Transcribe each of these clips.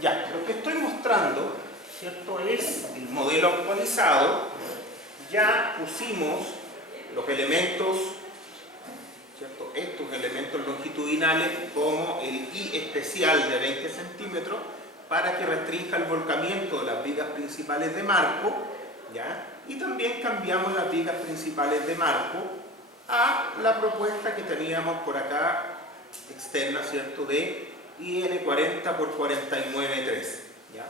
Ya, lo que estoy mostrando, ¿cierto?, es el modelo actualizado. Ya pusimos los elementos, ¿cierto?, estos elementos longitudinales como el I especial de 20 centímetros para que restrinja el volcamiento de las vigas principales de marco, ¿ya? Y también cambiamos las vigas principales de marco a la propuesta que teníamos por acá externa, ¿cierto?, de IN 40 por 49.3, ¿ya?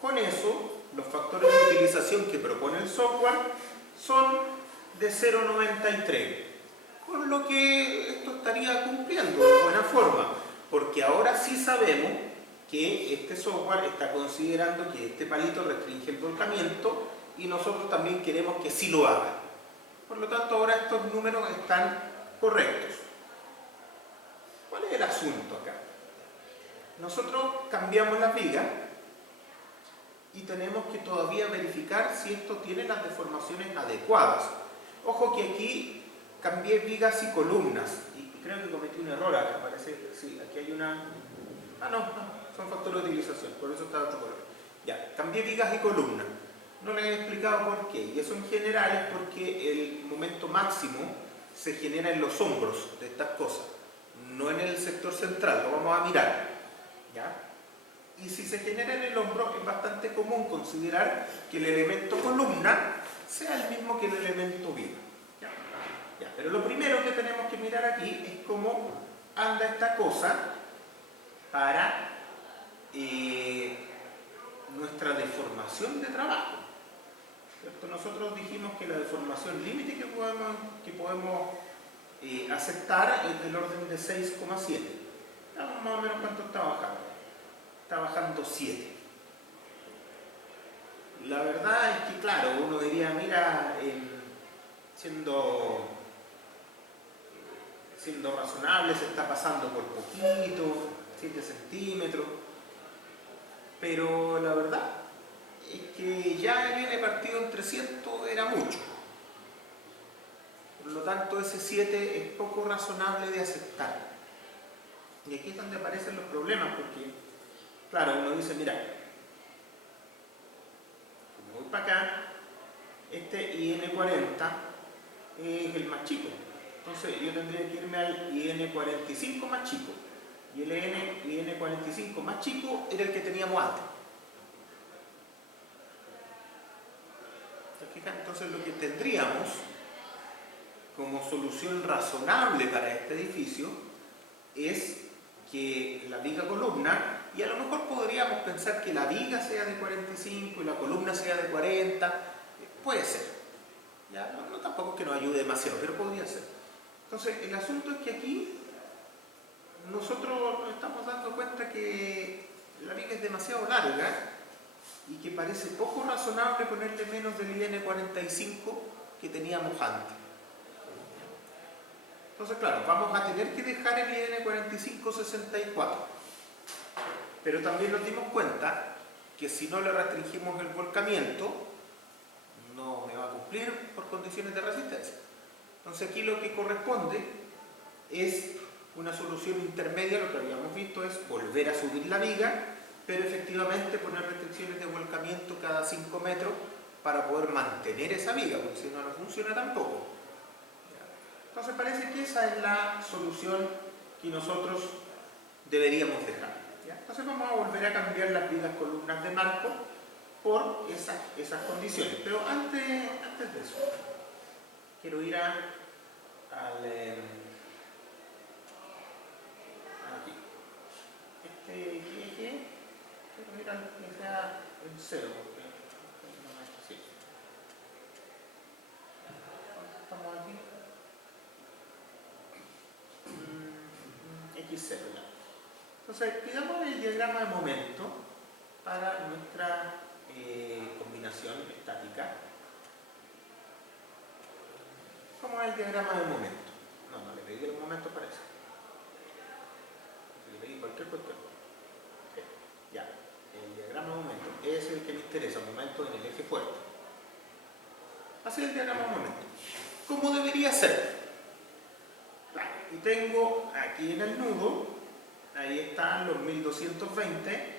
Con eso, los factores de utilización que propone el software son de 0,93, con lo que esto estaría cumpliendo de buena forma, porque ahora sí sabemos que este software está considerando que este palito restringe el volcamiento y nosotros también queremos que sí lo haga. Por lo tanto, ahora estos números están correctos. ¿Cuál es el asunto acá? Nosotros cambiamos las vigas y tenemos que todavía verificar si esto tiene las deformaciones adecuadas. Ojo que aquí cambié vigas y columnas y creo que cometí un error acá, parece, sí, aquí hay una... no, son factores de utilización, por eso está otro color. Ya, cambié vigas y columnas. No les he explicado por qué, y eso en general es porque el momento máximo se genera en los hombros de estas cosas, no en el sector central, lo vamos a mirar, ¿ya? Y si se genera en el hombro, es bastante común considerar que el elemento columna sea el mismo que el elemento viga. ¿Ya? Pero lo primero que tenemos que mirar aquí es cómo anda esta cosa para nuestra deformación de trabajo, ¿cierto? Nosotros dijimos que la deformación límite que podemos aceptar es del orden de 6,7. Veamos más o menos cuánto está bajando. Está bajando 7. La verdad es que, claro, uno diría, mira, siendo razonable, se está pasando por poquito, 7 centímetros, pero la verdad es que ya el N partido en 300 era mucho. Por lo tanto, ese 7 es poco razonable de aceptar. Y aquí es donde aparecen los problemas, porque claro, uno dice, mira, como voy para acá, este IN40 es el más chico. Entonces yo tendría que irme al IN45 más chico. Y el IN45 más chico era el que teníamos antes. ¿Te fijas? Entonces lo que tendríamos como solución razonable para este edificio es que la viga columna, y a lo mejor podríamos pensar que la viga sea de 45 y la columna sea de 40, puede ser, ¿ya? No tampoco es que nos ayude demasiado, pero podría ser. Entonces el asunto es que aquí nosotros nos estamos dando cuenta que la viga es demasiado larga y que parece poco razonable ponerle menos del IN45 que teníamos antes. Entonces, claro, vamos a tener que dejar el IN45 64. Pero también nos dimos cuenta que si no le restringimos el volcamiento, no me va a cumplir por condiciones de resistencia. Entonces aquí lo que corresponde es una solución intermedia. Lo que habíamos visto es volver a subir la viga, pero efectivamente poner restricciones de volcamiento cada 5 metros para poder mantener esa viga, porque si no, no funciona tampoco. Entonces parece que esa es la solución que nosotros deberíamos dejar, ¿ya? Entonces vamos a volver a cambiar las vigas columnas de marco por esas condiciones. Pero antes de eso, quiero ir aquí. Este eje, quiero ir al que sea en 0, porque no es así. Estamos aquí. X0 ya. Entonces, pidamos el diagrama de momento para nuestra combinación estática. ¿Cómo es el diagrama de momento? No le pedí el momento para eso. Le pedí cualquier cuestión. Okay. Ya, el diagrama de momento es el que me interesa, momento en el eje fuerte. Así es el diagrama de momento. ¿Cómo debería ser? Y tengo aquí en el nudo, ahí están los 1220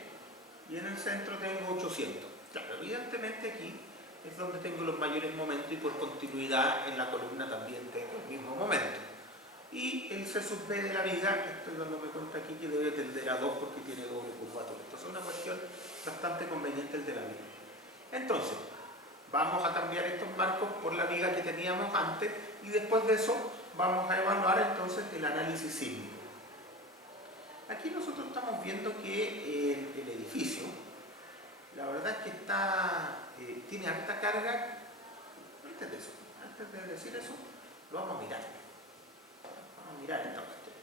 y en el centro tengo 800. Claro, evidentemente aquí es donde tengo los mayores momentos y por continuidad en la columna también tengo el mismo momento. Y el C sub B de la viga, estoy dándome cuenta aquí que debe tender a 2 porque tiene doble curvatura. Entonces es una cuestión bastante conveniente el de la viga. Entonces, vamos a cambiar estos marcos por la viga que teníamos antes y después de eso vamos a evaluar entonces el análisis sísmico. Aquí nosotros estamos viendo que el edificio, la verdad es que tiene alta carga. Antes de decir eso, lo vamos a mirar. Vamos a mirar esta cuestión.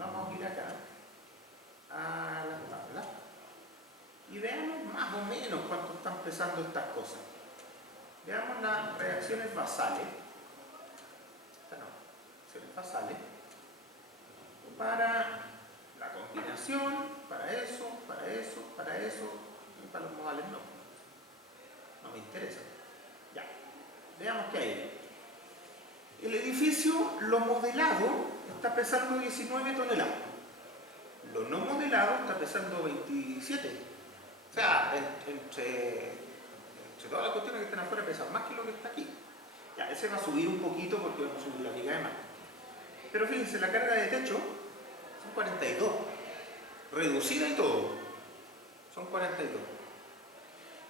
Vamos a ir acá a la tabla y veamos más o menos cuánto están pesando estas cosas. Veamos las reacciones basales. Reacciones basales para la combinación, para eso, y para los modales no. No me interesa. Ya, veamos qué hay. El edificio, lo modelado, está pesando 19 toneladas. Lo no modelado está pesando 27. O sea, entre todas las cuestiones que están afuera pesan más que lo que está aquí. Ya, ese va a subir un poquito porque vamos a subir la viga de más. Pero fíjense, la carga de techo son 42. Reducida y todo. Son 42.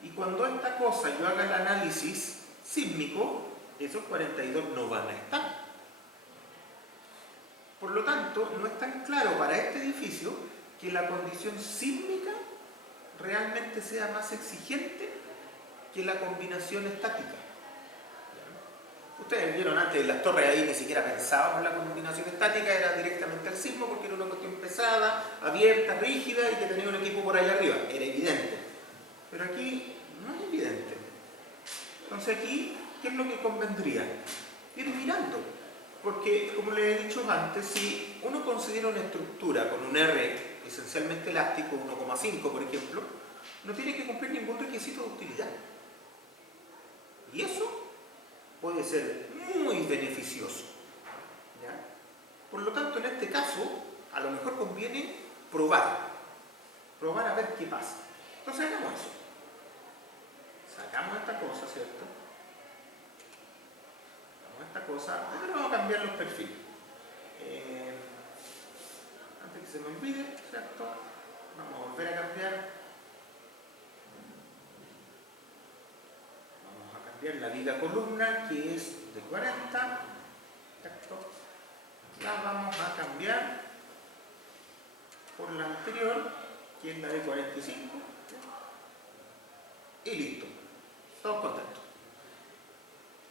Y cuando esta cosa yo haga el análisis sísmico, esos 42 no van a estar. Por lo tanto, no es tan claro para este edificio que la condición sísmica realmente sea más exigente que la combinación estática. Ustedes vieron antes las torres ahí, ni siquiera pensábamos en la combinación estática, era directamente el sismo porque era una cuestión pesada, abierta, rígida y que tenía un equipo por ahí arriba, era evidente. Pero aquí no es evidente. Entonces aquí, ¿qué es lo que convendría? Ir mirando, porque como les he dicho antes, si uno considera una estructura con un R esencialmente elástico, 1,5 por ejemplo, no tiene que cumplir ningún requisito de utilidad. Y eso puede ser muy beneficioso. ¿Ya? Por lo tanto, en este caso, a lo mejor conviene probar a ver qué pasa. Entonces hagamos eso. Sacamos esta cosa, ¿cierto? Sacamos esta cosa. Ahora vamos a cambiar los perfiles. Antes que se me olvide, ¿cierto? Vamos a volver a cambiar. La viga columna, que es de 40, la vamos a cambiar por la anterior, que es la de 45, y listo, todos contentos.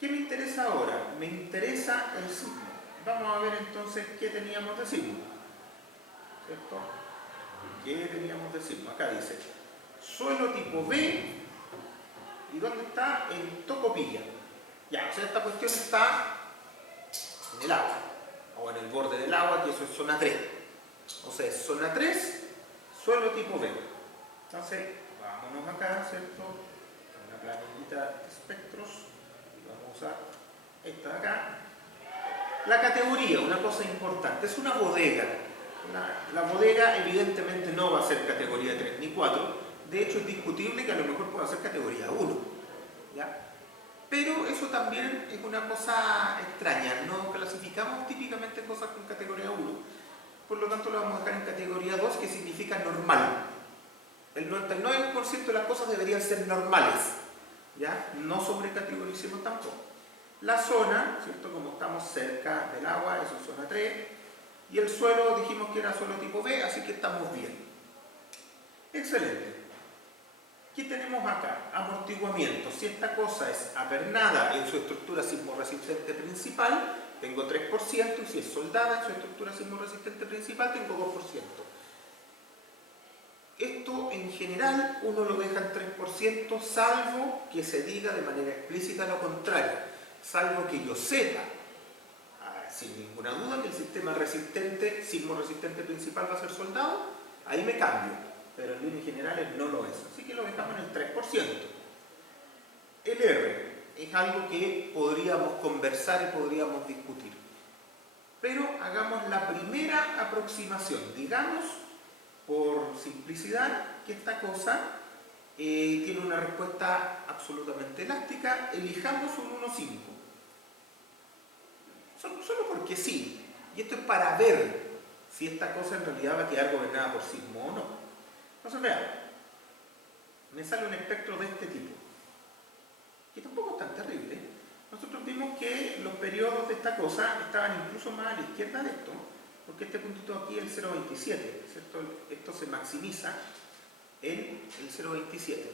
¿Qué me interesa ahora? Me interesa el sismo. Vamos a ver entonces qué teníamos de sismo, ¿cierto? ¿Qué teníamos de sismo? Acá dice suelo tipo B. ¿Y dónde está? En Tocopilla. Ya, o sea, esta cuestión está en el agua, o en el borde del agua, que eso es zona 3. O sea, es zona 3, suelo tipo B. Entonces, vámonos acá, ¿cierto? Una planillita de espectros, y vamos a usar esta de acá. La categoría, una cosa importante, es una bodega. La bodega evidentemente no va a ser categoría 3 ni 4. De hecho, es discutible que a lo mejor pueda ser categoría 1. ¿Ya? Pero eso también es una cosa extraña. No clasificamos típicamente cosas con categoría 1. Por lo tanto, lo vamos a dejar en categoría 2, que significa normal. El 99% de las cosas deberían ser normales. ¿Ya? No sobrecategoricemos tampoco. La zona, ¿cierto? Como estamos cerca del agua, eso es zona 3. Y el suelo dijimos que era suelo tipo B, así que estamos bien. Excelente. ¿Qué tenemos acá? Amortiguamiento. Si esta cosa es apernada en su estructura sismorresistente principal, tengo 3%, y si es soldada en su estructura sismorresistente principal, tengo 2%. Esto en general uno lo deja en 3%, salvo que se diga de manera explícita lo contrario, salvo que yo sepa, sin ninguna duda, que el sistema resistente, sismorresistente principal va a ser soldado, ahí me cambio. Pero en líneas generales no lo es. Así que lo dejamos en el 3%. El R es algo que podríamos conversar y podríamos discutir. Pero hagamos la primera aproximación. Digamos por simplicidad, que esta cosa tiene una respuesta absolutamente elástica. Elijamos un 1,5. Solo porque sí. Y esto es para ver si esta cosa en realidad va a quedar gobernada por sigmo o no. Entonces veamos. Me sale un espectro de este tipo, que tampoco es tan terrible. Nosotros vimos que los periodos de esta cosa estaban incluso más a la izquierda de esto, porque este puntito aquí es el 0,27, ¿cierto? Esto se maximiza en el 0,27.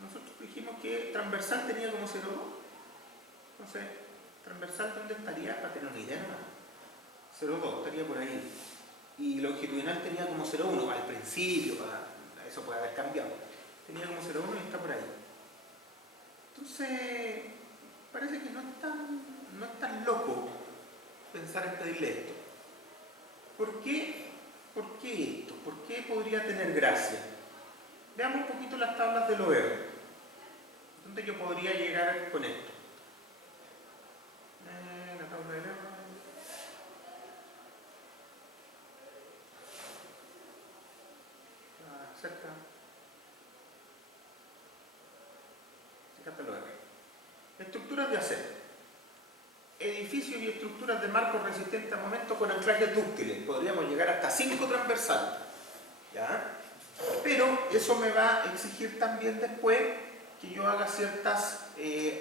Nosotros dijimos que transversal tenía como 0,2. Entonces, transversal, ¿dónde estaría? Para tener una idea, ¿no? 0,2, estaría por ahí. Y longitudinal tenía como 0,1 al principio, eso puede haber cambiado. Tenía como 0,1 y está por ahí. Entonces, parece que no es tan loco pensar en pedirle esto. ¿Por qué esto? ¿Por qué podría tener gracia? Veamos un poquito las tablas del OR. ¿Dónde yo podría llegar con esto? La tabla del OR. Cerca. Fíjate el OR. Estructuras de acero. Edificios y estructuras de marcos resistentes a momentos con anclajes dúctiles. Podríamos llegar hasta 5 transversales. ¿Ya? Pero eso me va a exigir también después que yo haga ciertos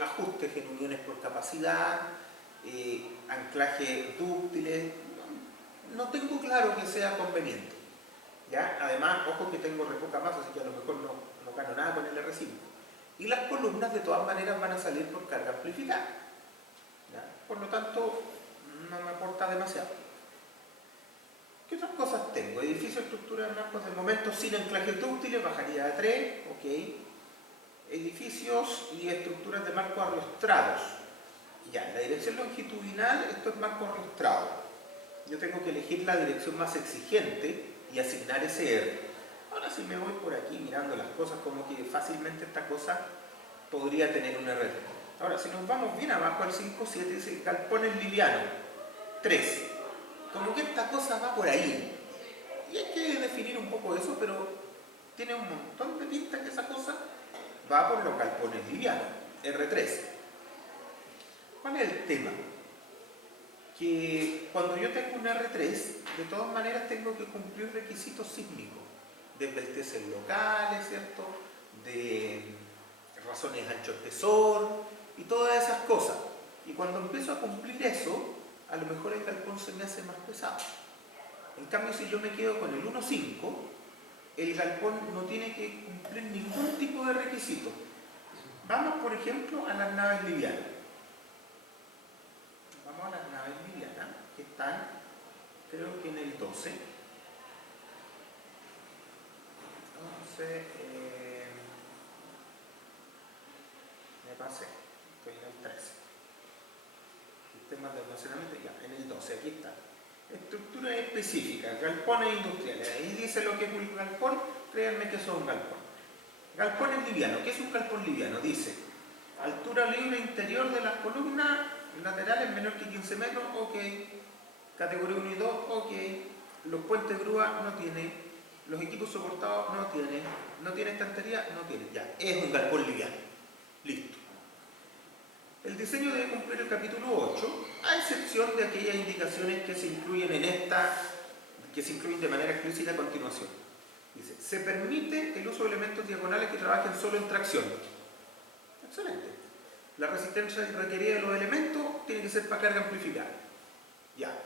ajustes en uniones por capacidad, anclajes dúctiles. No tengo claro que sea conveniente. ¿Ya? Además, ojo que tengo re poca masa, así que a lo mejor no gano nada con el R5. Y las columnas de todas maneras van a salir por carga amplificada. ¿Ya? Por lo tanto, no me aporta demasiado. ¿Qué otras cosas tengo? Edificio, estructura de marcos de momento sin anclajes dúctiles, bajaría a 3, ok. Edificios y estructuras de marcos arrostrados. Ya, la dirección longitudinal, esto es marco arrostrado. Yo tengo que elegir la dirección más exigente y asignar ese R. Ahora si me voy por aquí mirando las cosas, como que fácilmente esta cosa podría tener un R3. Ahora, si nos vamos bien abajo al 5,7, dice galpones livianos, 3. Como que esta cosa va por ahí. Y hay que definir un poco eso, pero tiene un montón de pinta que esa cosa va por los galpones livianos, R3. ¿Cuál es el tema? Que cuando yo tengo un R3, de todas maneras tengo que cumplir requisitos sísmicos, de verteces locales, ¿cierto? De razones ancho-espesor y todas esas cosas. Y cuando empiezo a cumplir eso, a lo mejor el galpón se me hace más pesado. En cambio, si yo me quedo con el 1,5, el galpón no tiene que cumplir ningún tipo de requisito. Vamos, por ejemplo, a las naves livianas. Vamos a las naves livianas, que están, creo que en el 12. Entonces, me pasé, estoy en el 13. Sistemas de almacenamiento, ya, en el 12, aquí está. Estructuras específicas, galpones industriales. Ahí dice lo que es un galpón, créanme que eso es un galpón. Galpones livianos, ¿qué es un galpón liviano? Dice, altura libre interior de las columnas laterales menor que 15 metros, ok. Categoría 1 y 2, ok. Los puentes grúa no tiene. Los equipos soportados no tiene. No tiene estantería, no tiene. Ya, es un galpón liviano. Listo. El diseño debe cumplir el capítulo 8, a excepción de aquellas indicaciones que se incluyen en esta, que se incluyen de manera explícita a continuación. Dice, se permite el uso de elementos diagonales que trabajen solo en tracción. Excelente. La resistencia requerida de los elementos tiene que ser para carga amplificada. Ya.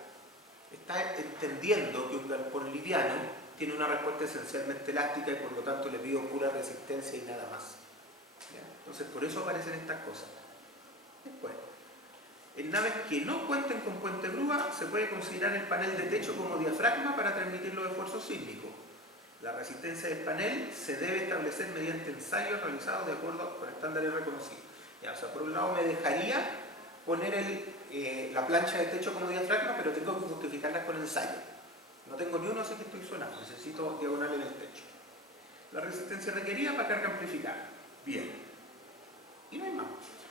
Está entendiendo que un galpón liviano tiene una respuesta esencialmente elástica y por lo tanto le pido pura resistencia y nada más. ¿Ya? Entonces por eso aparecen estas cosas. Después, en naves que no cuenten con puente grúa se puede considerar el panel de techo como diafragma para transmitir los esfuerzos sísmicos. La resistencia del panel se debe establecer mediante ensayos realizados de acuerdo con estándares reconocidos. Ya, o sea, por un lado me dejaría poner la plancha de techo como diafragma, pero tengo que justificarlas con ensayo. No tengo ni uno, así que estoy sonando, necesito diagonal en el techo. La resistencia requerida para carga amplificada. Bien. Y no hay más.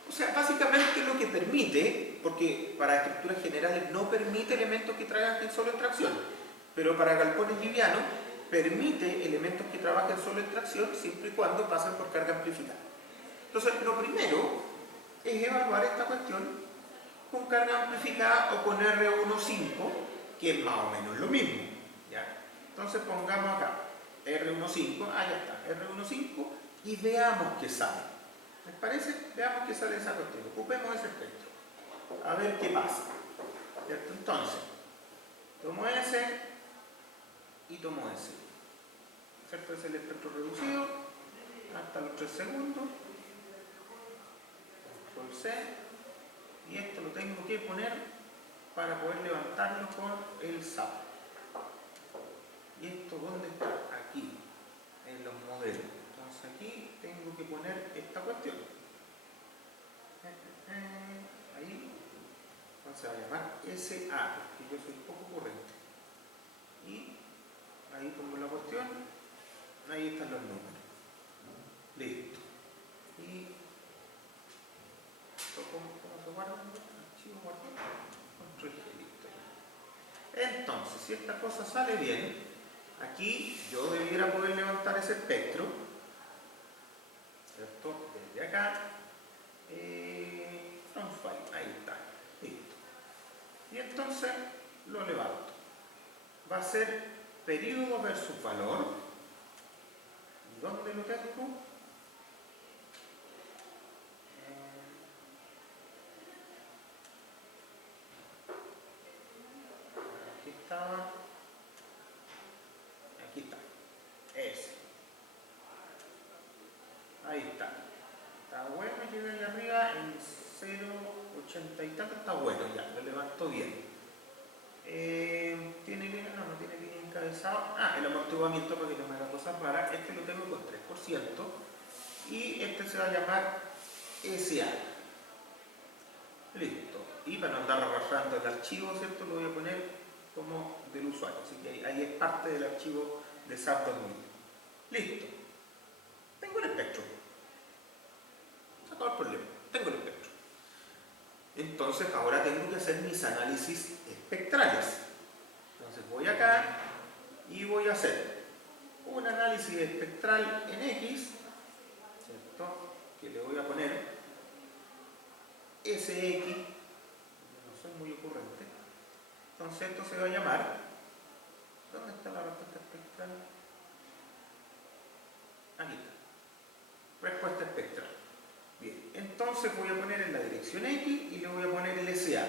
O sea, básicamente lo que permite, porque para estructuras generales no permite elementos que traigan solo en tracción, pero para galpones livianos permite elementos que trabajen solo en tracción siempre y cuando pasen por carga amplificada. Entonces, lo primero es evaluar esta cuestión con carga amplificada o con R15, que es más o menos lo mismo. ¿Ya? Entonces, pongamos acá R15, ya está, R15, y veamos qué sale. ¿Les parece? Veamos qué sale de esa cuestión. Ocupemos ese espectro. A ver qué pasa. ¿Cierto? Entonces, tomo ese y tomo ese. ¿Cierto? Es el espectro reducido hasta los 3 segundos. Control C. Y esto lo tengo que poner para poder levantarlo con el SAP. ¿Y esto dónde está? Aquí, en los modelos. Entonces aquí tengo que poner esta cuestión. Ahí. Entonces va a llamar SA, porque yo soy poco corriente. Y ahí pongo la cuestión. Ahí están los números. Listo. Y ¿cómo se guarda? Archivo guardado. Control G, listo. Entonces, si esta cosa sale bien, aquí yo debiera poder levantar ese espectro, ¿cierto? Desde acá, from file, ahí está, listo. Y entonces lo levanto. Va a ser periodo versus valor. ¿Y dónde lo tengo? Aquí está, ese, ahí está bueno, llega ahí arriba en 0,80 y tanto, está bueno, ya, lo levanto bien. ¿Tiene línea? No, no tiene línea encabezado. El amortiguamiento, para que no me haga cosas raras, este lo tengo con 3%, y este se va a llamar SA. Listo. Y para no andar arrastrando el archivo, ¿cierto? Lo voy a poner como del usuario, así que ahí es parte del archivo de SAP 2000. Listo. Tengo el espectro. Se acabó el problema. Tengo el espectro. Entonces ahora tengo que hacer mis análisis espectrales. Entonces voy acá y voy a hacer un análisis espectral en X, ¿cierto? Que le voy a poner SX. No soy muy ocurrente. Entonces esto se va a llamar, ¿dónde está la respuesta espectral? Aquí está. Respuesta espectral. Bien, entonces voy a poner en la dirección X y le voy a poner el SA.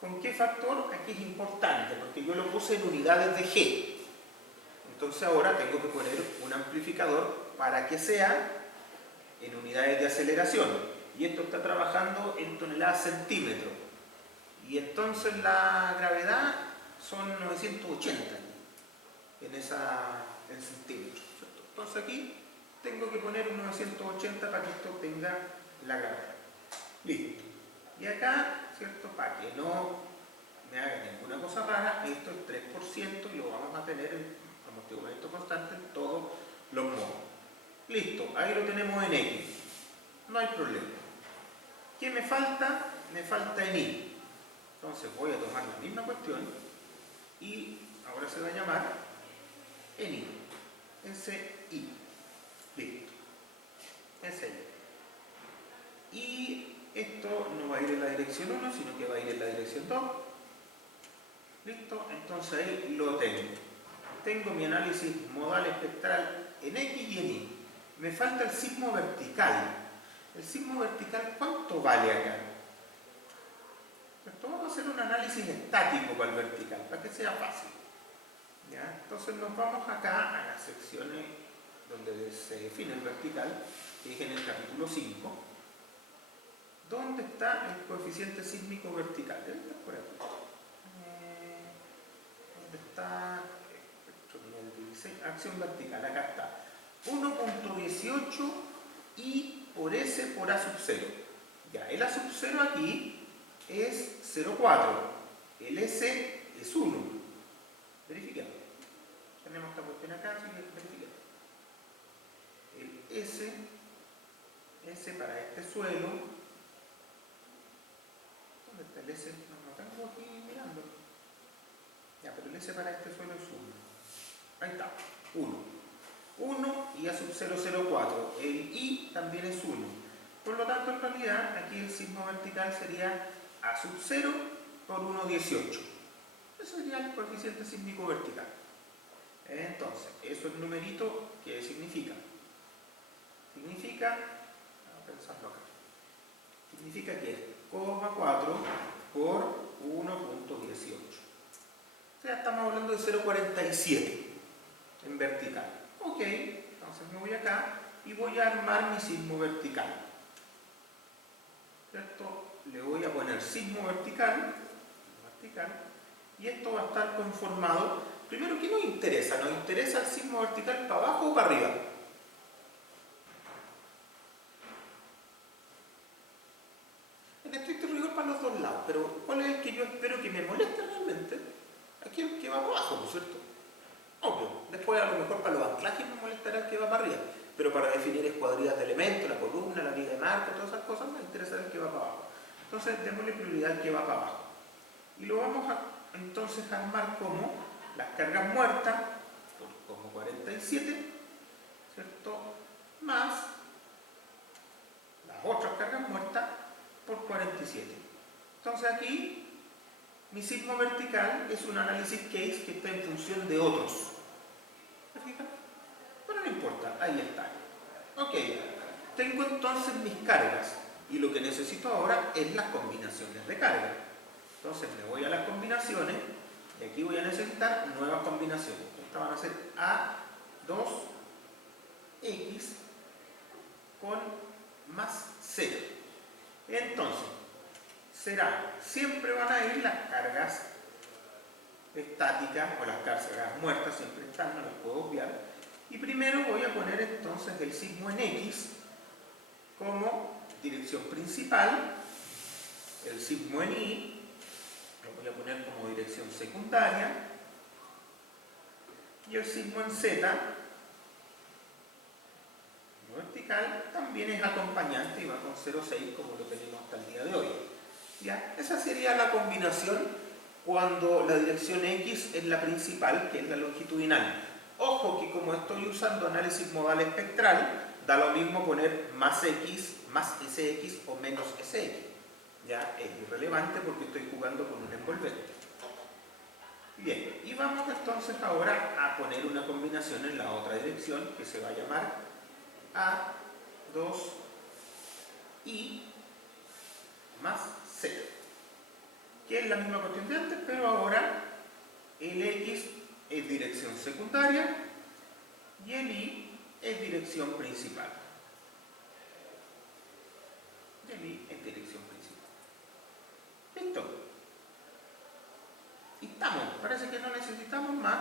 ¿Con qué factor? Aquí es importante, porque yo lo puse en unidades de G. Entonces ahora tengo que poner un amplificador para que sea en unidades de aceleración. Y esto está trabajando en toneladas centímetros. Y entonces la gravedad son 980 en centímetros, ¿cierto? Entonces aquí tengo que poner un 980 para que esto tenga la gravedad. Listo. Y acá, ¿cierto? Para que no me haga ninguna cosa rara, esto es 3% y lo vamos a tener en amortiguamiento constante en todos los modos. Listo. Ahí lo tenemos en X. No hay problema. ¿Qué me falta? Me falta en Y. Entonces voy a tomar la misma cuestión y ahora se va a llamar ENI. SI. Listo. SI. Y esto no va a ir en la dirección 1, sino que va a ir en la dirección 2. Listo. Entonces ahí lo tengo. Tengo mi análisis modal espectral en X y en Y. Me falta el sismo vertical. El sismo vertical, ¿cuánto vale acá? Entonces, vamos a hacer un análisis estático para el vertical, para que sea fácil. ¿Ya? Entonces nos vamos acá a las secciones donde se define el vertical, que es en el capítulo 5. ¿Dónde está el coeficiente sísmico vertical? Debe estar por aquí. ¿Dónde está? Nivel 16, acción vertical, acá está. 1.18 I por S por A sub 0. Ya, el A sub 0 aquí es 0,4. El S es 1. Verifiquemos. Tenemos esta cuestión acá, así que verifiquemos. El S para este suelo. ¿Dónde está el S? No lo tengo aquí mirando. Ya, pero el S para este suelo es 1. Ahí está. 1. 1 y A sub 0,04. El I también es 1. Por lo tanto, en realidad, aquí el sismo vertical sería A sub 0 por 1,18. Ese sería el coeficiente sísmico vertical. Entonces, eso es numerito, ¿qué significa? Significa, vamos a pensarlo acá, significa que es 0,4 por 1,18. O sea, estamos hablando de 0,47 en vertical. Ok, entonces me voy acá y voy a armar mi sismo vertical. ¿Cierto? Le voy a poner sismo vertical, y esto va a estar conformado. Primero, ¿qué nos interesa? ¿Nos interesa el sismo vertical para abajo o para arriba? En estricto rigor para los dos lados, pero ¿cuál es el que yo espero que me moleste realmente? Aquí el que va para abajo, ¿no es cierto? Obvio, después a lo mejor para los anclajes me molestará el que va para arriba, pero para definir escuadrillas de elementos, la columna, la viga de marco, todas esas cosas, me interesa el que va para abajo. Entonces démosle prioridad al que va para abajo. Y lo vamos a entonces a armar como las cargas muertas, como 47, ¿cierto? Más las otras cargas muertas por 47. Entonces aquí mi sismo vertical es un análisis case que está en función de otros. ¿Se fijan? Pero no importa, ahí está. Ok, tengo entonces mis cargas y lo que necesito ahora es las combinaciones de carga. Entonces me voy a las combinaciones y aquí voy a necesitar nuevas combinaciones. Estas van a ser A2X con más 0. Entonces, siempre van a ir las cargas estáticas o las cargas muertas, siempre están, no las puedo obviar. Y primero voy a poner entonces el sismo en X como dirección principal, el sismo en Y lo voy a poner como dirección secundaria y el sismo en Z vertical también es acompañante y va con 0,6 como lo tenemos hasta el día de hoy. ¿Ya? Esa sería la combinación cuando la dirección X es la principal, que es la longitudinal. Ojo que como estoy usando análisis modal espectral, da lo mismo poner más X, más SX o menos SX. Ya es irrelevante porque estoy jugando con un envolvente. Bien, y vamos entonces ahora a poner una combinación en la otra dirección que se va a llamar A2I más 0, que es la misma cuestión de antes, pero ahora el X es dirección secundaria y el Y es dirección principal. El Y es dirección principal. Listo. Y estamos. Parece que no necesitamos más.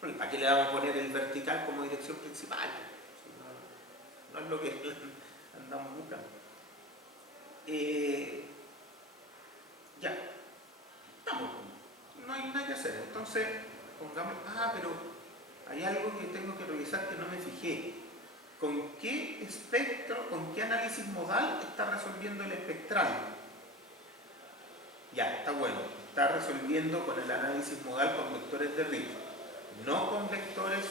Porque ¿para qué le vamos a poner el vertical como dirección principal? No es lo que andamos buscando. Ya. Estamos. No hay nada que hacer. Entonces, pongamos. Pero hay algo que tengo que revisar que no me fijé. ¿Con qué espectro, con qué análisis modal está resolviendo el espectral? Ya, está bueno. Está resolviendo con el análisis modal con vectores de Ritz, no con vectores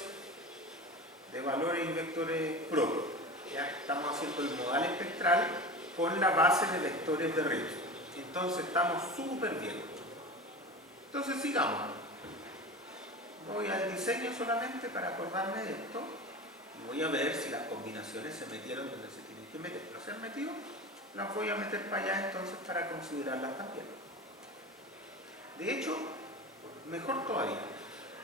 de valores y vectores propios. Ya estamos haciendo el modal espectral con la base de vectores de Ritz. Entonces estamos súper bien. Entonces sigamos. Voy al diseño solamente para acordarme de esto y voy a ver si las combinaciones se metieron donde se tienen que meter. ¿No se han metido? Las voy a meter para allá entonces para considerarlas también. De hecho, mejor todavía.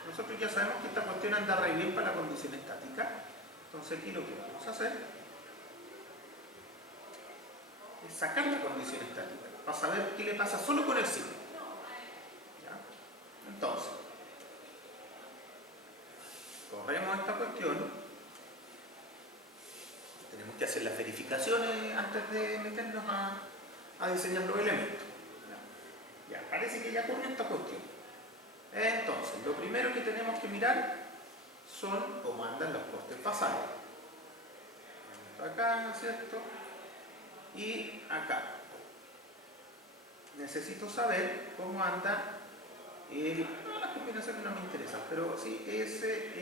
Nosotros ya sabemos que esta cuestión anda re bien para la condición estática. Entonces aquí lo que vamos a hacer es sacar la condición estática para saber qué le pasa solo con el signo. ¿Ya? Entonces, corremos esta cuestión. Tenemos que hacer las verificaciones antes de meternos a diseñar los elementos. Ya, parece que ya ocurrió esta cuestión. Entonces, lo primero que tenemos que mirar son cómo andan los costes basales. Acá, ¿cierto? Y acá. Necesito saber cómo anda las combinaciones no me interesan, pero sí, ese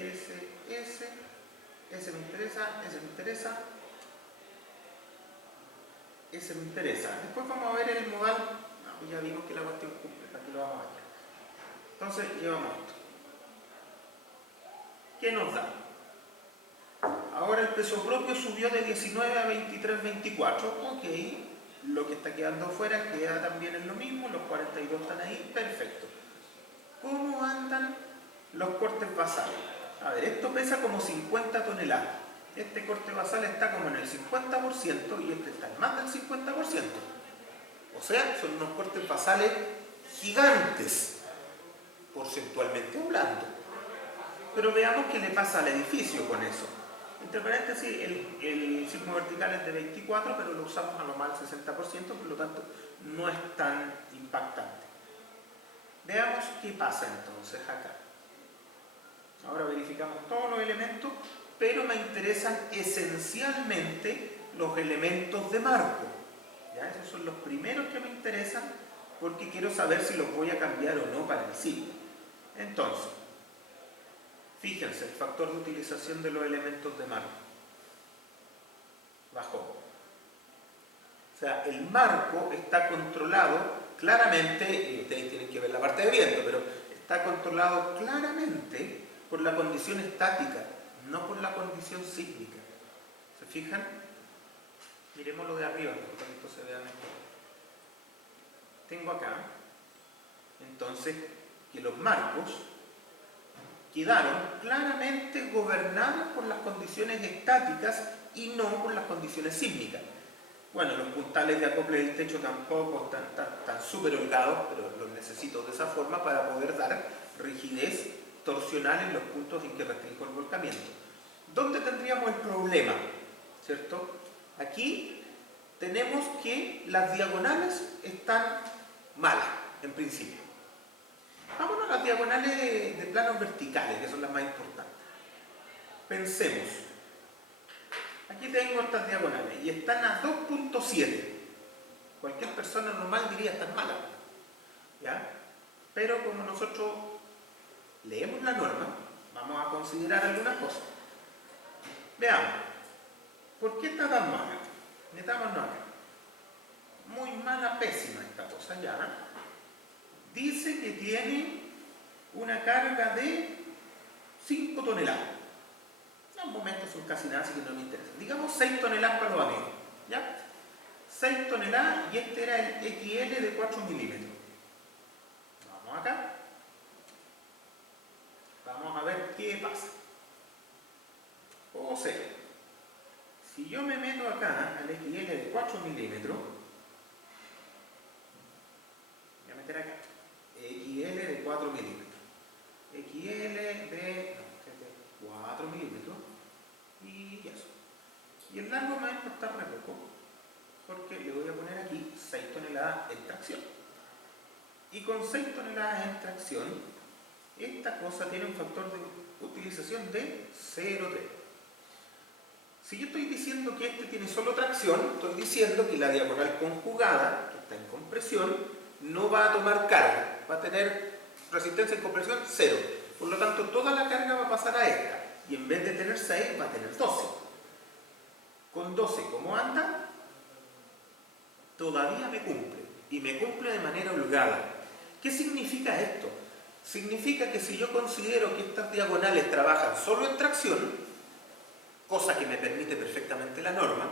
me interesa, ese me interesa, ese me interesa. Después vamos a ver el modal, no, ya vimos que la cuestión cumple, para que lo vamos a ver. Entonces, llevamos esto. ¿Qué nos da? Ahora el peso propio subió de 19 a 23,24. Ok, lo que está quedando afuera queda también en lo mismo, los 42 están ahí, perfecto. ¿Cómo andan los cortes basales? A ver, esto pesa como 50 toneladas. Este corte basal está como en el 50% y este está en más del 50%. O sea, son unos cortes basales gigantes, porcentualmente hablando. Pero veamos qué le pasa al edificio con eso. Entre paréntesis, el sismo vertical es de 24, pero lo usamos a lo más del 60%, por lo tanto no es tan impactante. Veamos qué pasa entonces acá. Ahora verificamos todos los elementos, pero me interesan esencialmente los elementos de marco. ¿Ya? Esos son los primeros que me interesan porque quiero saber si los voy a cambiar o no para el sitio. Entonces, fíjense, el factor de utilización de los elementos de marco bajó. O sea, el marco está controlado claramente, y ustedes tienen que ver la parte de viento, pero está controlado claramente por la condición estática, no por la condición sísmica. ¿Se fijan? Miremoslo de arriba, para que esto se vea mejor. Tengo acá, entonces, que los marcos quedaron claramente gobernados por las condiciones estáticas y no por las condiciones sísmicas. Bueno, los puntales de acople del techo tampoco están súper holgados, pero los necesito de esa forma para poder dar rigidez torsional en los puntos en que restringo el volcamiento. ¿Dónde tendríamos el problema? ¿Cierto? Aquí tenemos que las diagonales están malas, en principio. Vámonos a las diagonales de planos verticales, que son las más importantes. Pensemos. Aquí tengo estas diagonales y están a 2,7. Cualquier persona normal diría están malas. ¿Ya? Pero como nosotros leemos la norma, vamos a considerar algunas cosas. Veamos. ¿Por qué está tan mala? Metámonos acá. Muy mala, pésima esta cosa ya. Dice que tiene una carga de 5 toneladas. En un momento son casi nada, así que no me interesa. Digamos 6 toneladas para los amigos. ¿Ya? 6 toneladas y este era el XL de 4 milímetros. Vamos acá. Vamos a ver qué pasa. O sea, si yo me meto acá al XL de 4 milímetros, voy a meter acá. XL de 4 milímetros. XL de 4 milímetros. Y eso. Y el largo me va a importar re poco, porque le voy a poner aquí 6 toneladas en tracción. Y con 6 toneladas en tracción, esta cosa tiene un factor de utilización de 0,3. Si yo estoy diciendo que este tiene solo tracción, estoy diciendo que la diagonal conjugada, que está en compresión, no va a tomar carga, va a tener resistencia en compresión 0. Por lo tanto, toda la carga va a pasar a esta. Y en vez de tener 6, va a tener 12. Con 12, ¿cómo anda? Todavía me cumple. Y me cumple de manera holgada. ¿Qué significa esto? Significa que si yo considero que estas diagonales trabajan solo en tracción, cosa que me permite perfectamente la norma,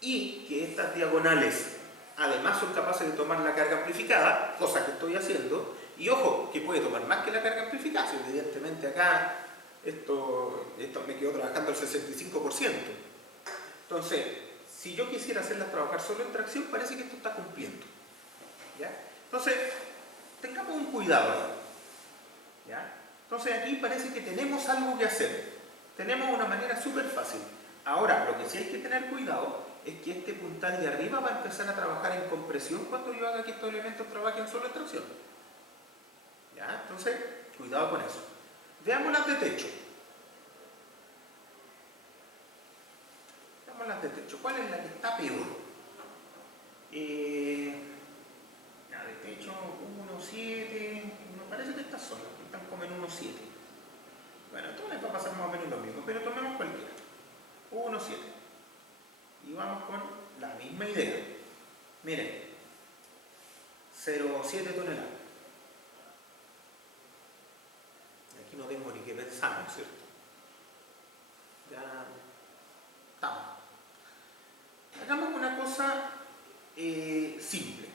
y que estas diagonales además son capaces de tomar la carga amplificada, cosa que estoy haciendo, y ojo, que puede tomar más que la carga amplificada, si evidentemente acá esto me quedó trabajando el 65%. Entonces, si yo quisiera hacerlas trabajar solo en tracción, parece que esto está cumpliendo. ¿Ya? Entonces, tengamos un cuidado ahí. ¿Ya? Entonces aquí parece que tenemos algo que hacer. Tenemos una manera súper fácil. Ahora, lo que sí hay que tener cuidado es que este puntal de arriba va a empezar a trabajar en compresión cuando yo haga que estos elementos trabajen solo en tracción. ¿Ya? Entonces, cuidado con eso. Veamos las de techo. Veamos las de techo. ¿Cuál es la que está peor? La de techo 1,7. Me parece que estas son. 1,7. Bueno, esto les va a pasar más o menos lo mismo, pero tomemos cualquiera. 1,7. Y vamos con la misma idea. Miren, 0,7 toneladas. Aquí no tengo ni que pensar, ¿no es cierto? Ya estamos. Hagamos una cosa simple.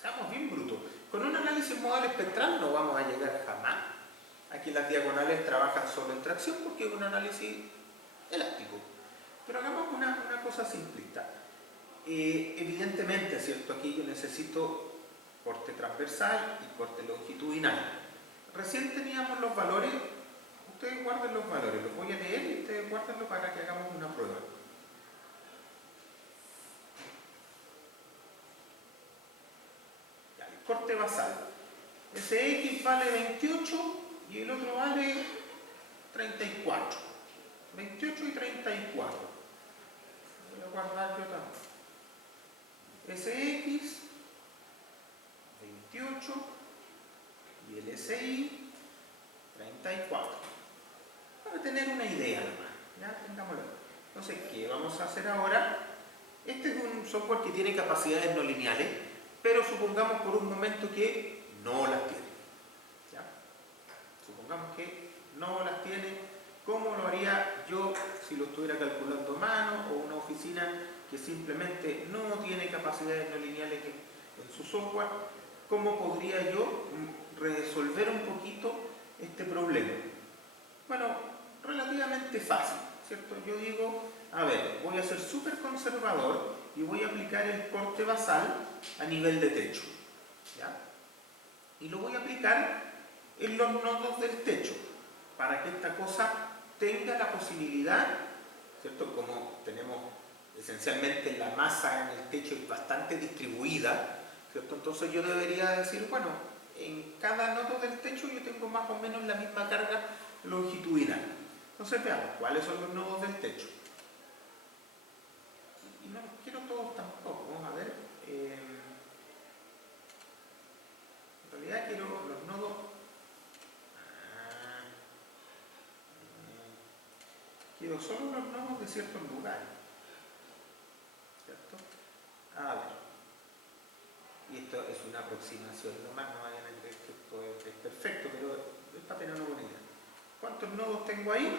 Seamos bien brutos. Con un análisis modal espectral no vamos a llegar jamás. Aquí las diagonales trabajan solo en tracción porque es un análisis elástico. Pero hagamos una cosa simplista. Evidentemente, ¿cierto? Aquí yo necesito corte transversal y corte longitudinal. Recién teníamos los valores. Ustedes guarden los valores, los voy a leer y ustedes guárdenlos para que hagamos una prueba. Ya, el corte basal. Ese X vale 28 y el otro vale 34. 28 y 34. Voy a guardar yo también. SX 28 y el SI 34. Para tener una idea nomás. ¿Ya? Tengámoslo. Entonces, ¿qué vamos a hacer ahora? Este es un software que tiene capacidades no lineales, pero supongamos por un momento que no las tiene. ¿Ya? Supongamos que no las tiene. ¿Cómo lo haría yo si lo estuviera calculando a mano o una oficina que simplemente no tiene capacidades no lineales en su software? ¿Cómo podría yo resolver un poquito este problema? Bueno, relativamente fácil, ¿cierto? Yo digo, a ver, voy a ser súper conservador y voy a aplicar el corte basal a nivel de techo. ¿Ya? Y lo voy a aplicar en los nodos del techo para que esta cosa tenga la posibilidad, ¿cierto? Como tenemos esencialmente la masa en el techo es bastante distribuida, ¿cierto? Entonces yo debería decir, bueno, en cada nodo del techo yo tengo más o menos la misma carga longitudinal. Entonces veamos, ¿cuáles son los nodos del techo? Y no los quiero todos tampoco, vamos a ver. En realidad quiero los nodos. Quiero solo los nodos de ciertos lugares. ¿Cierto? A ver. Y esto es una aproximación nomás, no vayan a creer que esto es perfecto, pero es para tener una buena idea. ¿Cuántos nodos tengo ahí?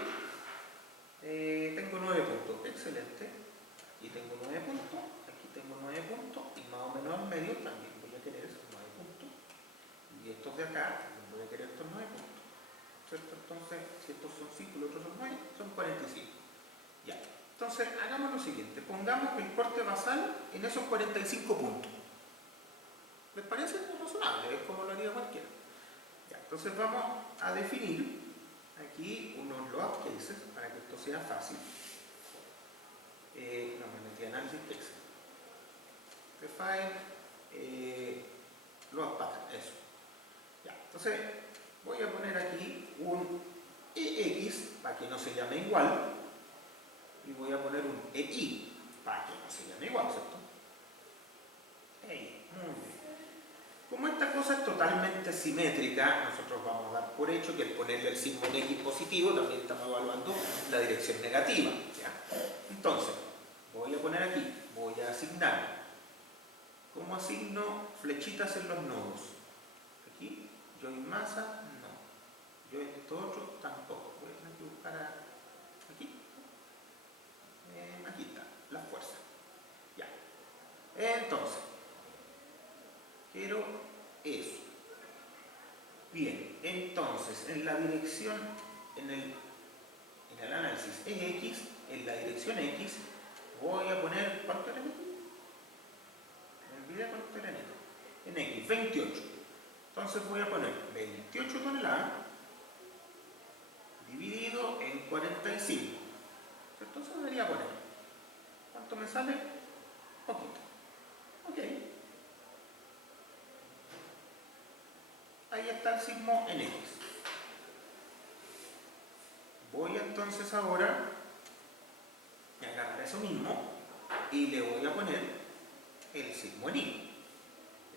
Tengo 9 puntos, excelente. Aquí tengo 9 puntos, aquí tengo 9 puntos y más o menos al medio también voy a querer esos 9 puntos. Y estos de acá también voy a querer estos 9 puntos. ¿Cierto? Entonces, si estos son 5 y los otros son 9, son 45. Ya. Entonces, hagamos lo siguiente. Pongamos el corte basal en esos 45 puntos. ¿Les parece razonable? Es como lo haría cualquiera. Ya, entonces vamos a definir aquí unos load cases para que esto sea fácil. No me metí análisis texto. Refine, load pattern, eso. Ya, entonces voy a poner aquí un EX para que no se llame igual y voy a poner un EI para que no se llame igual, ¿cierto? Muy bien. Como esta cosa es totalmente simétrica, nosotros vamos a dar por hecho que al ponerle el signo en X positivo también estamos evaluando la dirección negativa. ¿Ya? Entonces, voy a poner aquí, voy a asignar. ¿Cómo asigno flechitas en los nodos? Aquí, join masa, no. Join esto otro, tampoco. Voy a tener que buscar aquí. Aquí está, la fuerza. Ya. Entonces, quiero eso. Bien, entonces en la dirección, en el análisis X, en la dirección X, voy a poner, ¿cuánto era aquí? Me olvidé cuánto era en X, 28. Entonces voy a poner 28 toneladas dividido en 45. Entonces debería poner, ¿cuánto me sale? Poquito. Ok. Ahí está el sigmo en X. Voy entonces ahora a agarrar eso mismo y le voy a poner el sigmo en Y.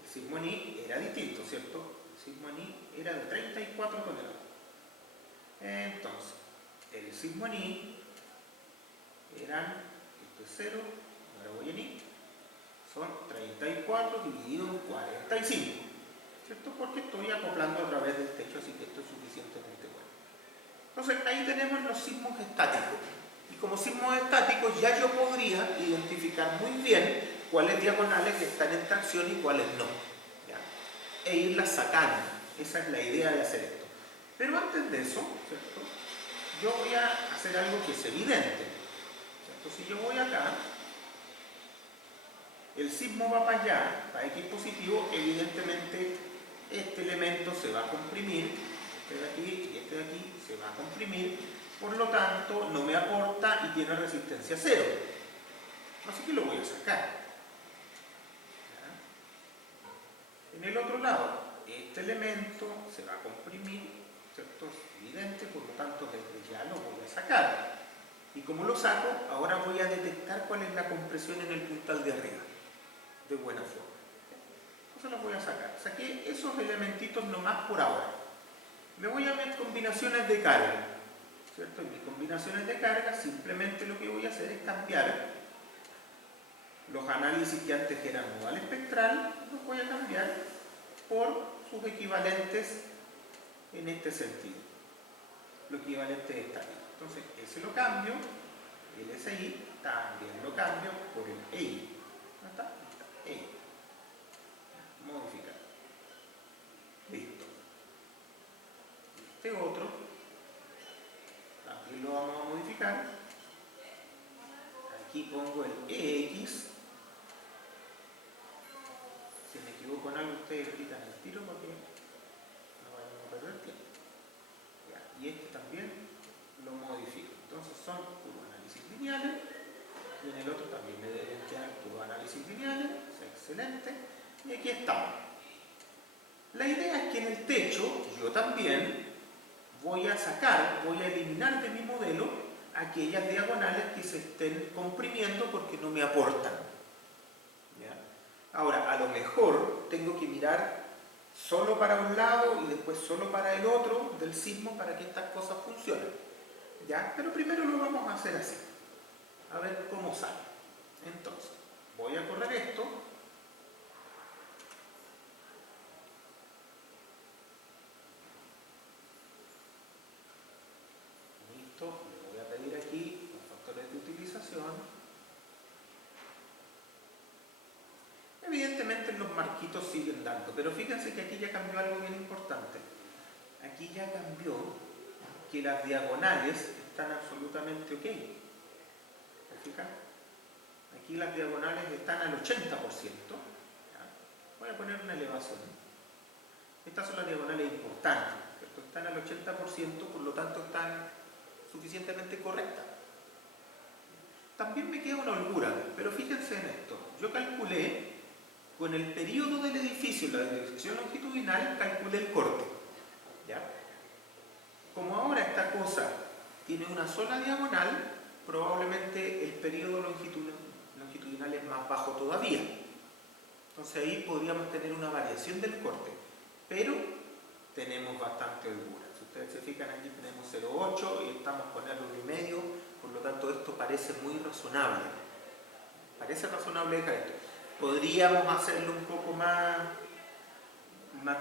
El sigmo en Y era distinto, ¿cierto? El sigmo en Y era de 34 toneladas. Entonces, el sismo en I eran, esto es 0, ahora voy en I, son 34 dividido en 45, ¿cierto? Porque estoy acoplando a través del techo, así que esto es suficientemente bueno. Entonces, ahí tenemos los sismos estáticos. Y como sismos estáticos ya yo podría identificar muy bien cuáles diagonales están en tracción y cuáles no, ¿ya? E irlas sacando. Esa es la idea de hacer esto. Pero antes de eso, ¿cierto? Yo voy a hacer algo que es evidente, ¿cierto? Si yo voy acá, el sismo va para allá, para X positivo, evidentemente este elemento se va a comprimir, este de aquí y este de aquí se va a comprimir, por lo tanto no me aporta y tiene resistencia 0. Así que lo voy a sacar. ¿Ya? En el otro lado, este elemento se va a comprimir, ¿cierto? Es evidente, por lo tanto desde ya lo voy a sacar. Y como lo saco, ahora voy a detectar cuál es la compresión en el puntal de arriba, de buena forma. Entonces los voy a sacar. Saqué esos elementitos nomás por ahora. Me voy a ver combinaciones de carga, ¿cierto? En mis combinaciones de carga simplemente lo que voy a hacer es cambiar los análisis que antes eran modal espectral, los voy a cambiar por sus equivalentes en este sentido, los equivalentes estáticos. Entonces ese lo cambio, el SI también lo cambio por el EI. ¿No está? EI. Modificar. Listo. Este otro también lo vamos a modificar. Aquí pongo el EX. Si me equivoco en algo, ustedes gritan el tiro porque no vayan a perder tiempo. Ya. Y este también lo modifico. Entonces son puros análisis lineales. Y en el otro también me deben quedar puros análisis lineales. Excelente. Y aquí estamos. La idea es que en el techo yo también voy a sacar, voy a eliminar de mi modelo aquellas diagonales que se estén comprimiendo porque no me aportan. ¿Ya? Ahora, a lo mejor tengo que mirar solo para un lado y después solo para el otro del sismo para que estas cosas funcionen. ¿Ya? Pero primero lo vamos a hacer así. A ver cómo sale. Entonces, voy a correr esto. Le voy a pedir aquí los factores de utilización. Evidentemente los marquitos siguen dando, pero fíjense que aquí ya cambió algo bien importante. Aquí ya cambió que las diagonales están absolutamente ok. ¿Se fijan? Aquí las diagonales están al 80%. ¿Ya? Voy a poner una elevación. Estas son las diagonales importantes, ¿cierto? Están al 80%, por lo tanto están suficientemente correcta. También me queda una holgura, pero fíjense en esto. Yo calculé, con el periodo del edificio y la dirección longitudinal, calculé el corte. ¿Ya? Como ahora esta cosa tiene una sola diagonal, probablemente el periodo longitudinal es más bajo todavía. Entonces ahí podríamos tener una variación del corte, pero tenemos bastante holgura. Si ustedes se fijan, aquí tenemos 0,8 y estamos con el 1,5, por lo tanto esto parece muy razonable. Parece razonable dejar esto. Podríamos hacerlo un poco más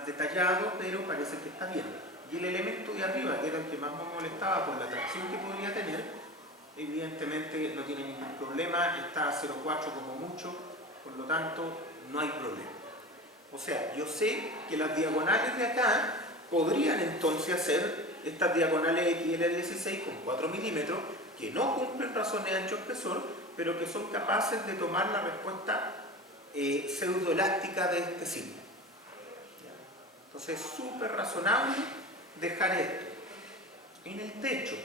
detallado, pero parece que está bien. Y el elemento de arriba, que era el que más me molestaba por la tracción que podría tener, evidentemente no tiene ningún problema, está a 0,4 como mucho, por lo tanto no hay problema. O sea, yo sé que las diagonales de acá podrían entonces hacer estas diagonales XL16 con 4 milímetros que no cumplen razón de ancho-espesor, pero que son capaces de tomar la respuesta pseudoelástica de este signo. Entonces es súper razonable dejar esto. En el techo,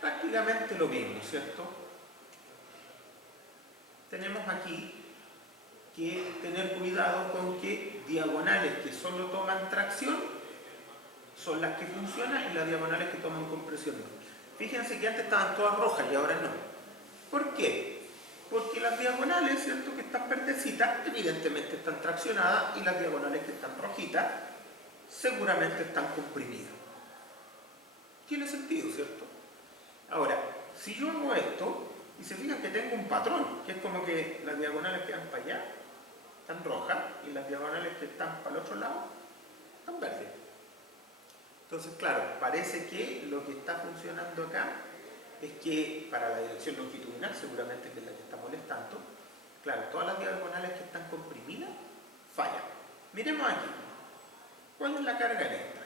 prácticamente lo mismo, ¿cierto? Tenemos aquí que tener cuidado con que diagonales que solo toman tracción son las que funcionan y las diagonales que toman compresión no. Fíjense que antes estaban todas rojas y ahora no. ¿Por qué? Porque las diagonales, ¿cierto?, que están verdecitas, evidentemente están traccionadas, y las diagonales que están rojitas seguramente están comprimidas. Tiene sentido, ¿cierto? Ahora, si yo hago esto, y se fijan que tengo un patrón, que es como que las diagonales que van para allá están rojas y las diagonales que están para el otro lado están verdes. Entonces, claro, parece que lo que está funcionando acá es que para la dirección longitudinal, seguramente que es la que está molestando, claro, todas las diagonales que están comprimidas fallan. Miremos aquí. ¿Cuál es la carga en esta?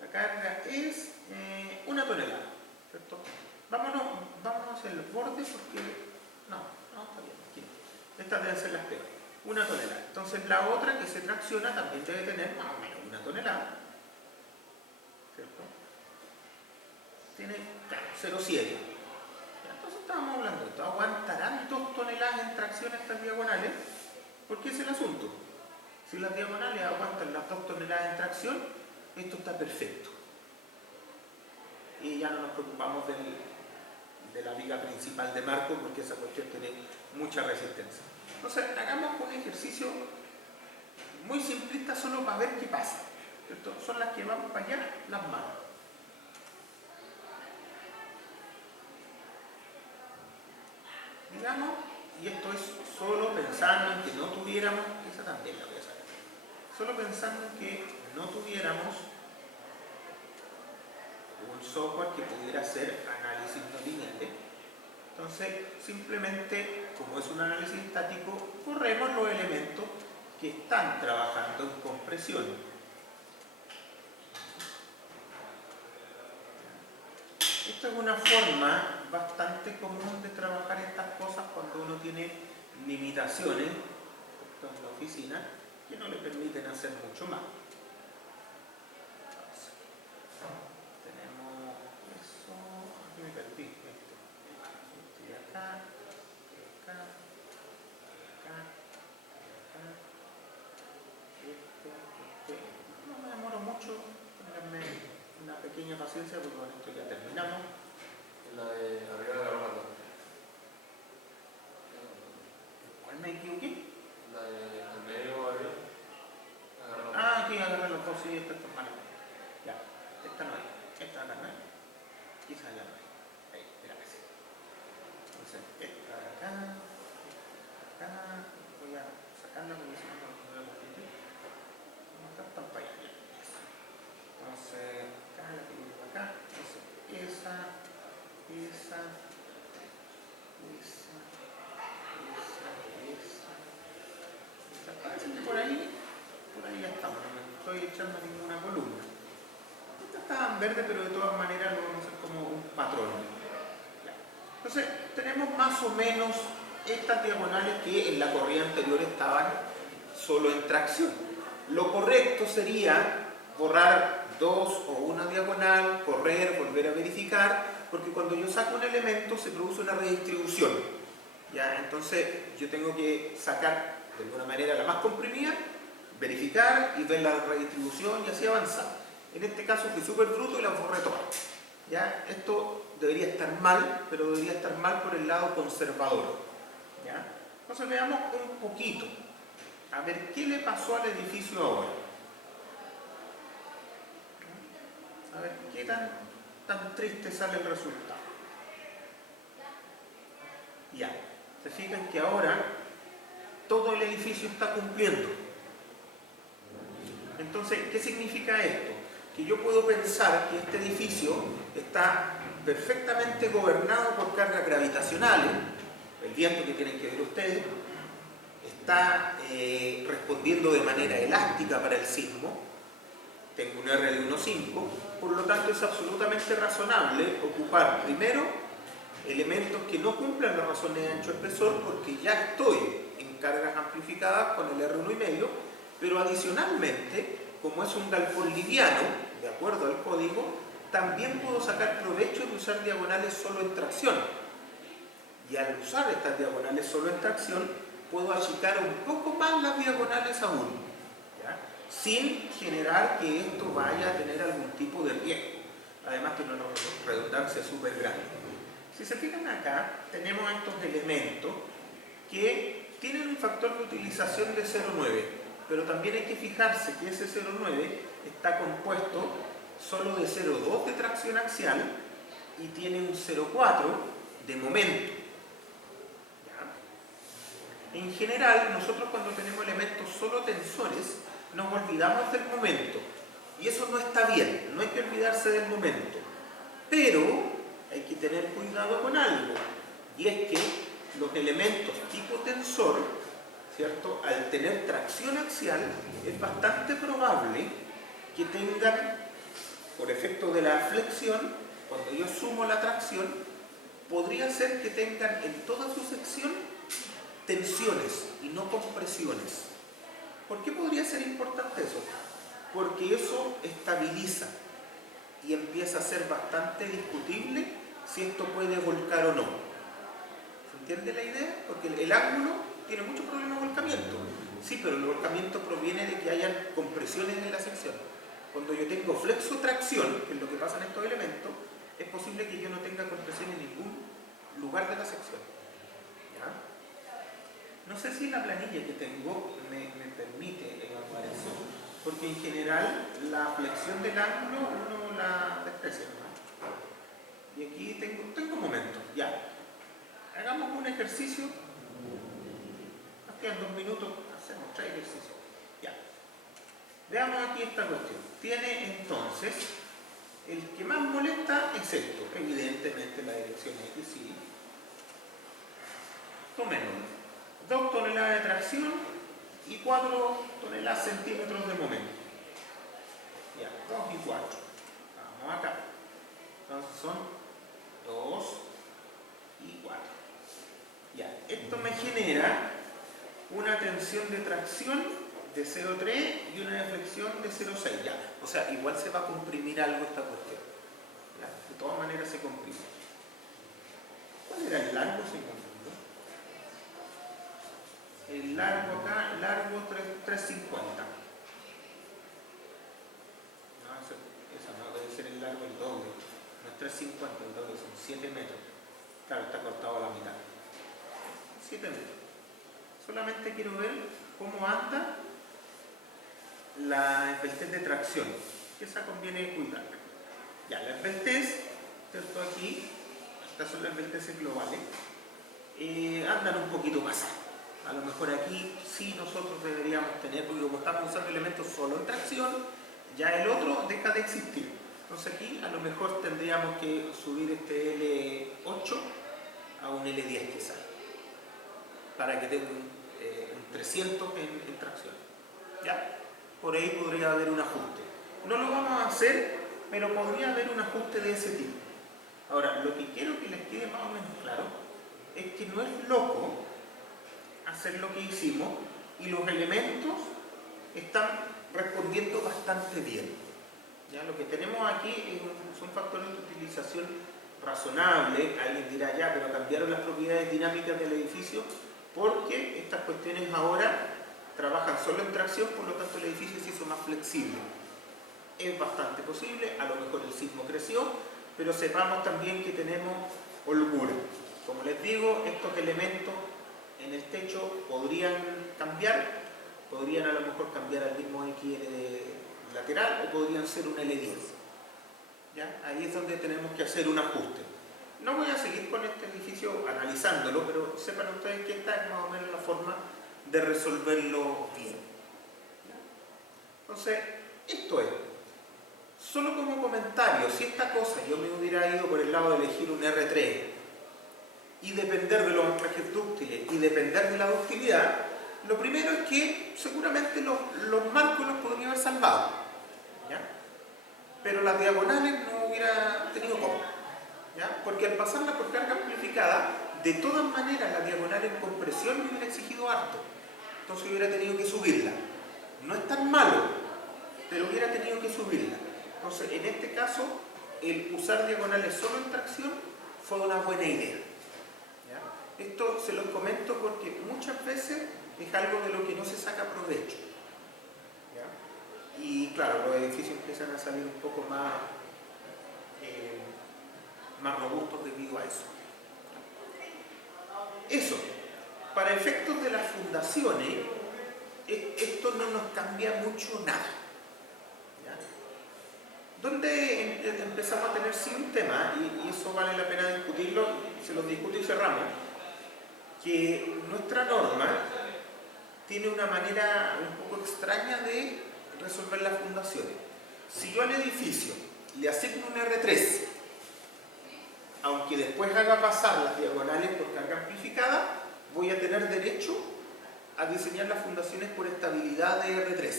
La carga es 1 tonelada, ¿cierto? Vámonos hacia el borde porque... No, está bien. Aquí. Estas deben ser las peores. 1 tonelada. Entonces la otra que se tracciona también debe tener más o menos 1 tonelada. ¿Cierto? Tiene, claro, 0,7. Entonces estábamos hablando de esto. ¿Aguantarán 2 toneladas en tracción estas diagonales? Porque es el asunto. Si las diagonales aguantan las 2 toneladas en tracción, esto está perfecto. Y ya no nos preocupamos de la viga principal de marco porque esa cuestión tiene mucha resistencia. Entonces, hagamos un ejercicio muy simplista solo para ver qué pasa. ¿Cierto? Son las que van para allá, las manos. Digamos, y esto es solo pensando en que no tuviéramos, esa también la voy a sacar, solo pensando en que no tuviéramos un software que pudiera hacer análisis no lineales. Entonces, simplemente, como es un análisis estático, corremos los elementos que están trabajando en compresión. Esta es una forma bastante común de trabajar estas cosas cuando uno tiene limitaciones en la oficina que no le permiten hacer mucho más. Tenemos eso, aquí me perdí, este acá, no me demoro mucho, ténganme una pequeña paciencia porque con esto ya terminamos. La de arriba de la barra. ¿Cuál me equivoqué? La de al medio arriba. Aquí agarré los dos, sí, esta está mala. Ya, esta no es, esta acá no es. Quizás ya no es. Ahí, gracias. Entonces, esta de acá, voy a sacarla porque si no me voy a confundir. Acá están para allá. Entonces, acá la que llevo acá, entonces esa. Parece que por ahí ya estamos, no me estoy echando ninguna columna. Estas estaban verdes, pero de todas maneras lo vamos a hacer como un patrón. Ya. Entonces, tenemos más o menos estas diagonales que en la corrida anterior estaban solo en tracción. Lo correcto sería borrar 2 o una diagonal, correr, volver a verificar, porque cuando yo saco un elemento se produce una redistribución. ¿Ya? Entonces yo tengo que sacar de alguna manera la más comprimida, verificar y ver la redistribución y así avanzar. En este caso fui súper bruto y la borré todas. ¿Ya? Esto debería estar mal, pero debería estar mal por el lado conservador. ¿Ya? Entonces veamos un poquito. A ver qué le pasó al edificio ahora. A ver qué tan triste sale el resultado. Ya, se fijan que ahora todo el edificio está cumpliendo. Entonces, ¿qué significa esto? Que yo puedo pensar que este edificio está perfectamente gobernado por cargas gravitacionales, el viento que tienen que ver ustedes, está respondiendo de manera elástica para el sismo, tengo un R de 1,5, por lo tanto es absolutamente razonable ocupar primero elementos que no cumplan las razones de ancho-espesor porque ya estoy en cargas amplificadas con el R1,5, pero adicionalmente, como es un galpón liviano, de acuerdo al código, también puedo sacar provecho de usar diagonales solo en tracción. Y al usar estas diagonales solo en tracción, puedo achicar un poco más las diagonales aún, ¿ya? Sin generar que esto vaya a tener algún tipo de riesgo. Además que una redundancia súper grande. Si se fijan acá, tenemos estos elementos que tienen un factor de utilización de 0,9, pero también hay que fijarse que ese 0,9 está compuesto solo de 0,2 de tracción axial y tiene un 0,4 de momento. ¿Ya? En general, nosotros cuando tenemos elementos solo tensores, nos olvidamos del momento. Y eso no está bien, no hay que olvidarse del momento. Pero hay que tener cuidado con algo, y es que los elementos tipo tensor, ¿cierto?, al tener tracción axial, es bastante probable que tengan, por efecto de la flexión, cuando yo sumo la tracción, podría ser que tengan en toda su sección tensiones y no compresiones. ¿Por qué podría ser importante eso? Porque eso estabiliza y empieza a ser bastante discutible si esto puede volcar o no. ¿Se entiende la idea? Porque el ángulo tiene mucho problema de volcamiento. Sí, pero el volcamiento proviene de que hayan compresiones en la sección. Cuando yo tengo flexotracción, que es lo que pasa en estos elementos, es posible que yo no tenga compresión en ningún lugar de la sección. ¿Ya? No sé si la planilla que tengo me permite evaluar eso, porque en general la flexión del ángulo uno la desprecia, ¿no? Y aquí tengo momentos, ya. Hagamos un ejercicio. Nos quedan 2 minutos, hacemos 3 ejercicios. Ya. Veamos aquí esta cuestión. Tiene entonces, el que más molesta es esto, evidentemente la dirección X, sí. Tomémoslo. 2 toneladas de tracción y 4 toneladas centímetros de momento. Ya, 2 y 4. Vamos acá. Entonces son 2 y 4. Ya, esto me genera una tensión de tracción de 0,3 y una de flexión de 0,6. Ya, o sea, igual se va a comprimir algo esta cuestión. Ya, de todas maneras se comprime. ¿Cuál era el largo, segundo? El largo acá, largo 350. No, eso no debe ser el largo, el doble. No es 350, el doble son 7 metros. Claro, está cortado a la mitad. 7 metros. Solamente quiero ver cómo anda la esbeltez de tracción. Que esa conviene cuidar. Ya, la esbeltez, ¿cierto? Aquí, estas son las esbelteces globales, andan un poquito pasadas. A lo mejor aquí sí nosotros deberíamos tener, porque como estamos usando elementos solo en tracción, ya el otro deja de existir. Entonces aquí a lo mejor tendríamos que subir este L8 a un L10 quizás, para que tenga un 300 en tracción. ¿Ya? Por ahí podría haber un ajuste. No lo vamos a hacer, pero podría haber un ajuste de ese tipo. Ahora, lo que quiero que les quede más o menos claro es que no es loco hacer lo que hicimos y los elementos están respondiendo bastante bien. ¿Ya? Lo que tenemos aquí son factores de utilización razonable. Alguien dirá, ya, pero cambiaron las propiedades dinámicas del edificio porque estas cuestiones ahora trabajan solo en tracción, por lo tanto el edificio se hizo más flexible. Es bastante posible, a lo mejor el sismo creció, pero sepamos también que tenemos holgura. Como les digo, estos elementos en el techo podrían cambiar, podrían a lo mejor cambiar al mismo XL lateral o podrían ser un L10. ¿Ya? Ahí es donde tenemos que hacer un ajuste. No voy a seguir con este edificio analizándolo, pero sepan ustedes que esta es más o menos la forma de resolverlo bien. ¿Ya? Entonces, esto es. Solo como comentario, si esta cosa yo me hubiera ido por el lado de elegir un R3 y depender de los anclajes dúctiles y depender de la ductilidad, lo primero es que seguramente los marcos los podría haber salvado, ¿ya? Pero las diagonales no hubiera tenido cómo, ¿ya? Porque al pasarla por carga amplificada, de todas maneras la diagonal en compresión me hubiera exigido harto, entonces hubiera tenido que subirla. No es tan malo, pero hubiera tenido que subirla. Entonces, en este caso, el usar diagonales solo en tracción fue una buena idea. ¿Ya? Esto se los comento porque muchas veces es algo de lo que no se saca provecho. ¿Ya? Y claro, los edificios empiezan a salir un poco más robustos debido a eso. Eso, para efectos de las fundaciones, esto no nos cambia mucho nada. ¿Ya? donde empezamos a tener sí un tema, y eso vale la pena discutirlo, se los discuto y cerramos, que nuestra norma tiene una manera un poco extraña de resolver las fundaciones. Si yo al edificio le asigno un R3, aunque después haga pasar las diagonales por carga amplificada, voy a tener derecho a diseñar las fundaciones por estabilidad de R3.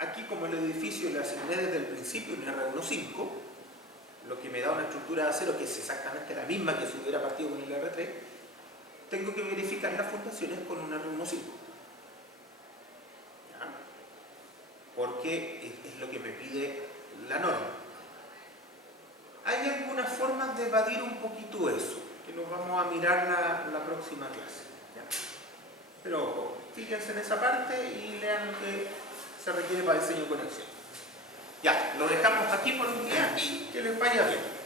Aquí, como el edificio le asigné desde el principio un R15, lo que me da una estructura de acero que es exactamente la misma que si hubiera partido con el R3, tengo que verificar las fundaciones con un R15. Porque es lo que me pide la norma. Hay algunas formas de evadir un poquito eso, que nos vamos a mirar la próxima clase. ¿Ya? Pero ojo, fíjense en esa parte y lean lo que se requiere para diseño de conexión. Ya, lo dejamos aquí por un día y que les vaya bien.